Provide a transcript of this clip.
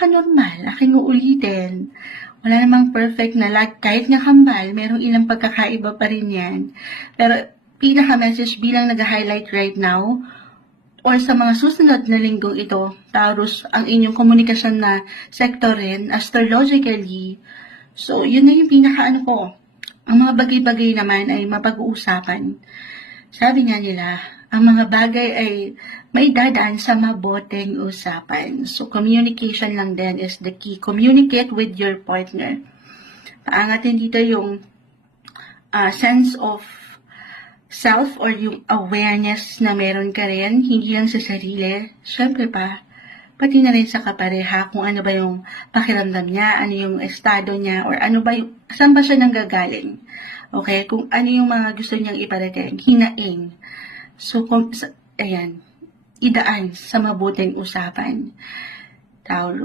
Napaka-normal, aking uulitin. Wala namang perfect na kahit nga kambal, merong ilang pagkakaiba pa rin yan. Pero pinaka-message bilang nag-highlight right now, or sa mga susunod na linggong ito, Taurus, ang inyong komunikasyon na sektor rin, astrologically. So, yun na yung pinaka-ano ko. Ang mga bagay-bagay naman ay mapag-uusapan. Sabi nga nila, ang mga bagay ay may dadaan sa maboteng usapan. So, communication lang din is the key. Communicate with your partner. Paangatin dito yung sense of self or yung awareness na meron ka rin, hindi lang sa sarili. Siyempre pati na rin sa kapareha, kung ano ba yung pakiramdam niya, ano yung estado niya, or ano ba yung, saan ba siya nanggagaling. Okay? Kung ano yung mga gusto niyang iparating, hinaing. So, ayan, idaan sa mabuting usapan. Taurus.